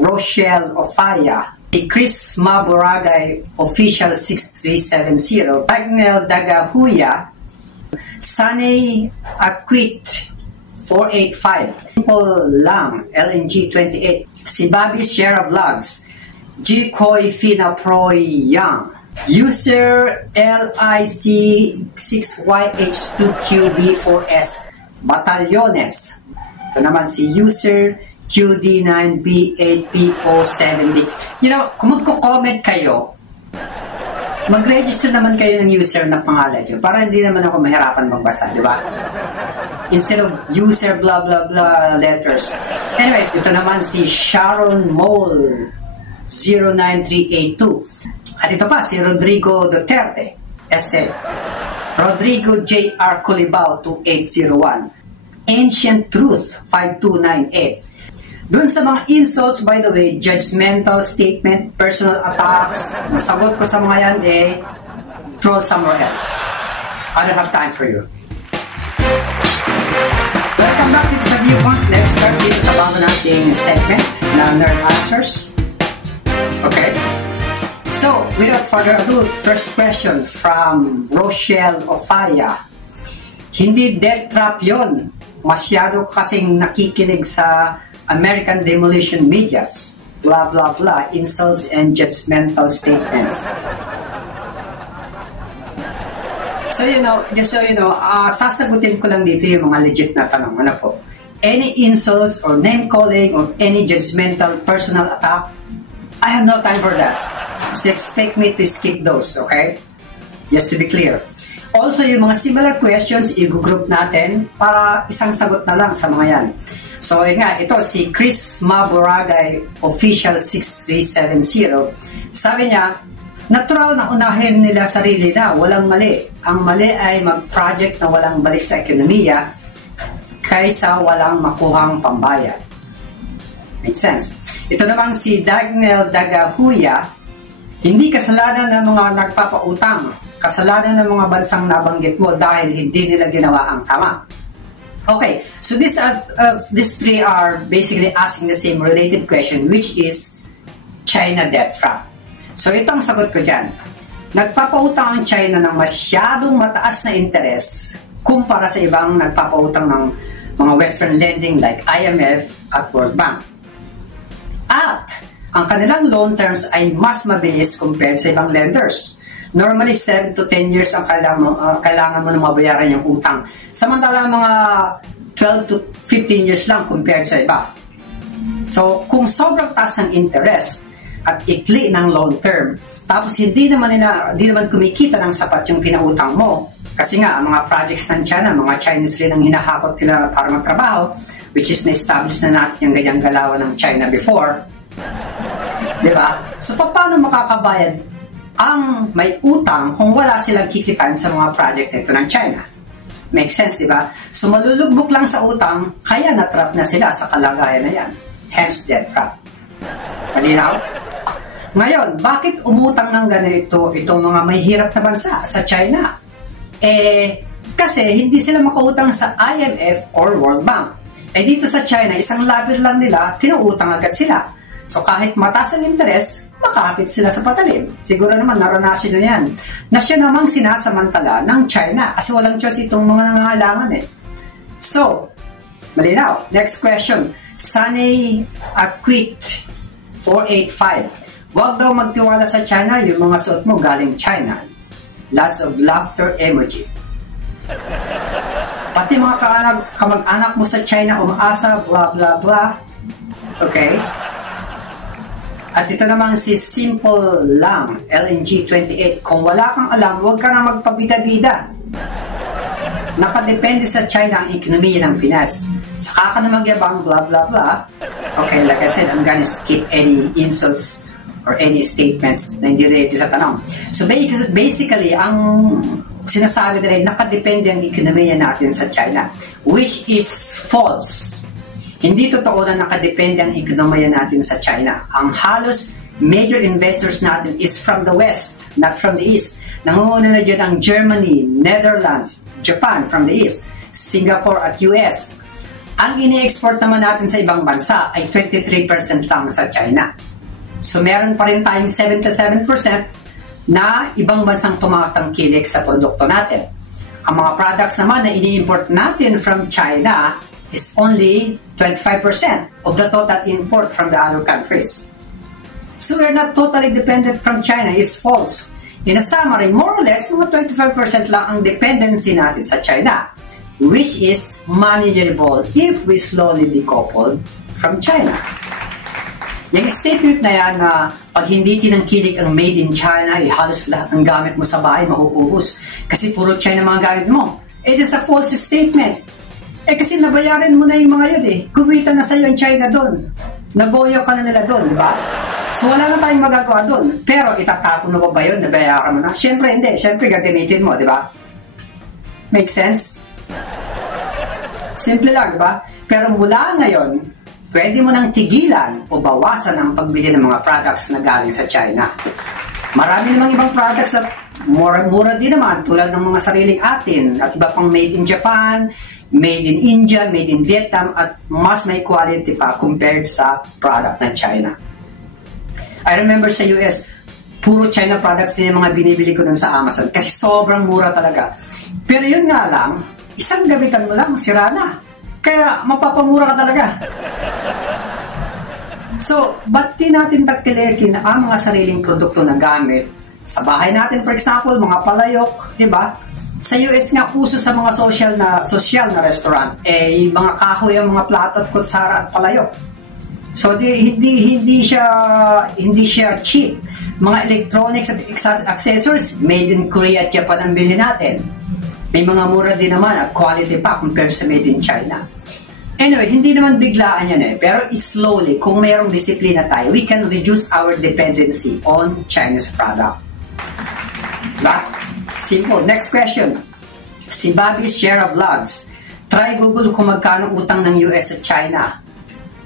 Rochelle Ofaya, si Chris Maboragay Official 6370, Agnel Dagahuya, Sunny Acquit 485, Simple Lang LNG 28, si Bobby Share Vlogs, G Koi Fina Proy Yang, User LIC6YH2QB4S Batallones. Ito naman si User QD9B8PO70. You know, kung magko-comment kayo, mag-register naman kayo ng user na pangalan nyo para hindi naman ako mahirapan magbasa, di ba? Instead of user blah blah blah letters. Anyway, ito naman si Sharon Mole 09382. At ito pa si Rodrigo Duterte, Rodrigo J.R. Colibao 2801, Ancient Truth 5298. Doon sa mga insults, by the way, judgmental statement, personal attacks, sagot ko sa mga yan troll somewhere else. I don't have time for you. Welcome back dito sa Viewpoint. Let's start dito sa bago nating segment na Nerd Answers. Okay. So, without further ado, first question from Rochelle Ofaya. Hindi death trap yon. Masyado kasing nakikinig sa American demolition medias. Blah, blah, blah. Insults and judgmental statements. So, just so you know, sasagutin ko lang dito yung mga legit na tanong. Ano po? Any insults or name calling or any judgmental personal attack, I have no time for that. So expect me to skip those, okay? Just to be clear. Also, yung mga similar questions, i-group natin para isang sagot na lang sa mga yan. So, ito, si Chris Maboragay Official 6370, sabi niya, natural na unahin nila sarili na, walang mali. Ang mali ay mag-project na walang balik sa ekonomiya kaysa walang makuhang pambayad. Makes sense. Ito namang si Dagnel Dagahuya, hindi kasalanan ng mga nagpapautang, kasalanan ng mga bansang nabanggit mo dahil hindi nila ginawa ang tama. Okay, so these three are basically asking the same related question, which is China debt trap. So ito ang sagot ko dyan. Nagpapautang ang China ng masyadong mataas na interest kumpara sa ibang nagpapautang ng mga Western lending like IMF at World Bank. At ang kanilang loan terms ay mas mabilis compared sa ibang lenders. Normally, 7 to 10 years ang kailangan mo na mabayaran yung utang. Samantala, mga 12 to 15 years lang compared sa iba. So, kung sobrang taas ng interest at ikli ng loan term, tapos hindi naman kumikita ng sapat yung pinautang mo, kasi nga, ang mga projects ng China, mga Chinese rin ang hinahakot nila para magtrabaho, which is na-establish na natin yung ganyang galawan ng China before. Diba? So, paano makakabayad ang may utang kung wala silang kikitain sa mga project nito ng China? Make sense, diba? So, malulugbok lang sa utang, kaya na-trap na sila sa kalagayan na yan. Hence, debt trap. Malinaw? Ngayon, bakit umutang ng ganito itong mga may hirap na bansa sa China? Kasi hindi sila makautang sa IMF or World Bank. Dito sa China, isang labir lang nila, pinuutang agad sila. So kahit mataas ang interest, makakapit sila sa patalim. Siguro naman naranasan nyo yan. Na siya namang sinasamantala ng China kasi walang choice itong mga nangangailangan So, malinaw. Next question. Sunny Acquit 485. Huwag daw magtiwala sa China, yung mga suot mo galing China. Lots of laughter emoji. Pati mga kamag-anak mo sa China umaasa, blah blah blah. Okay? At ito naman si Simple Lang, LNG 28. Kung wala kang alam, huwag ka na magpabida-bida. Nakadepende sa China ang ekonomiya ng Pinas. Saka ka na magyabang, blah blah blah. Okay, like I said, I'm gonna skip any insults or any statements na hindi related sa tanong. So basically, ang sinasabi nila ay nakadepende ang ekonomiya natin sa China, which is false. Hindi totoo na nakadepende ang ekonomiya natin sa China. Ang halos major investors natin is from the West, not from the East. Nangunguna na dyan ang Germany, Netherlands, Japan from the East, Singapore at US. Ang ini-export naman natin sa ibang bansa ay 23% lang sa China. So meron pa rin tayong 77% na ibang bansang tumatangkilik sa produkto natin. Ang mga products naman na ini-import natin from China is only 25% of the total import from the other countries. So we're not totally dependent from China. It's false. In a summary, more or less, mga 25% lang ang dependency natin sa China, which is manageable if we slowly decouple from China. Yung statement na yan na pag hindi tinangkilik ang made in China, halos lahat ng gamit mo sa bahay mauubos kasi puro China mga gamit mo. It is a false statement. Kasi nabayaran mo na yung mga yun Kumita na sa'yo ang China doon. Nagoyo ka na nila doon, di ba? So wala na tayong magagawa doon. Pero itatapon mo ba yun? Nabayaran mo na? Siyempre hindi. Siyempre gagamitin mo, di ba? Make sense? Simple lang, di ba? Pero mula ngayon, pwede mo nang tigilan o bawasan ang pagbili ng mga products na galing sa China. Marami namang ibang products na mura din naman, tulad ng mga sariling atin, at iba pang made in Japan, made in India, made in Vietnam, at mas may quality pa compared sa product ng China. I remember sa US, puro China products din yung mga binibili ko nun sa Amazon kasi sobrang mura talaga. Pero yun nga lang, isang gamitan mo lang, sira na. Kaya mapapamura ka talaga. So, ba't di natin tagtilikin ang mga sariling produkto na gamit sa bahay natin? For example, mga palayok, di ba? Sa US nga, uso sa mga social na restaurant, mga kahoy ang mga plato at kutsara at palayok. So, hindi siya cheap. Mga electronics at accessories, made in Korea at Japan ang bilhin natin. May mga mura din naman at quality pa compared sa made in China. Anyway, hindi naman biglaan yan pero slowly, kung mayroong disiplina tayo, we can reduce our dependency on Chinese product. Diba? Simple. Next question. Si Bobby's share of vlogs. Try Google kung magkano utang ng US at China.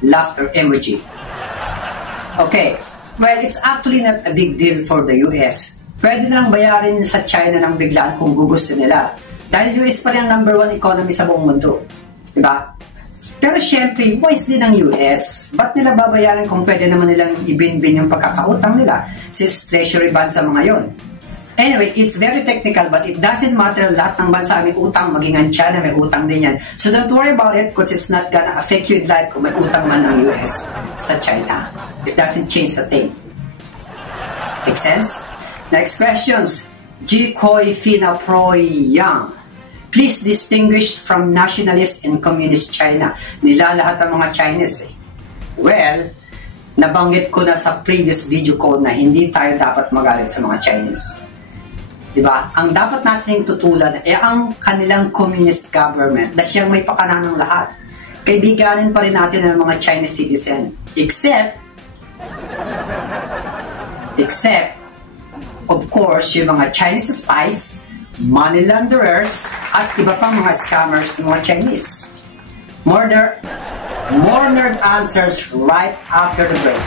Laughter emoji. Okay. Well, it's actually not a big deal for the US. Pwede na lang bayarin sa China ng biglaan kung gusto nila. Dahil US pa rin ang number 1 economy sa buong mundo. Diba? Pero syempre, wise din ng US. Ba't nila babayaran kung pwede naman nilang ibinbin yung pagkakautang nila? Since treasury bonds sa mga yon. Anyway, it's very technical but it doesn't matter. Lahat ng bansa may utang, maging ang China may utang din yan. So don't worry about it because it's not gonna affect you in life kung may utang man ng US sa China. It doesn't change a thing. Make sense? Next questions. G. Koi Fina Proy Yang. Please distinguish from nationalist and communist China. Nilalahat ang mga Chinese Well, nabanggit ko na sa previous video ko na hindi tayo dapat magalit sa mga Chinese. Diba? Ang dapat natin tutulan ay ang kanilang communist government na siyang may pakanan ng lahat. Kaibiganin pa rin natin ang mga Chinese citizen. Except, of course, yung mga Chinese spies, money launderers, at iba pang mga scammers ng mga Chinese. More nerd answers right after the break.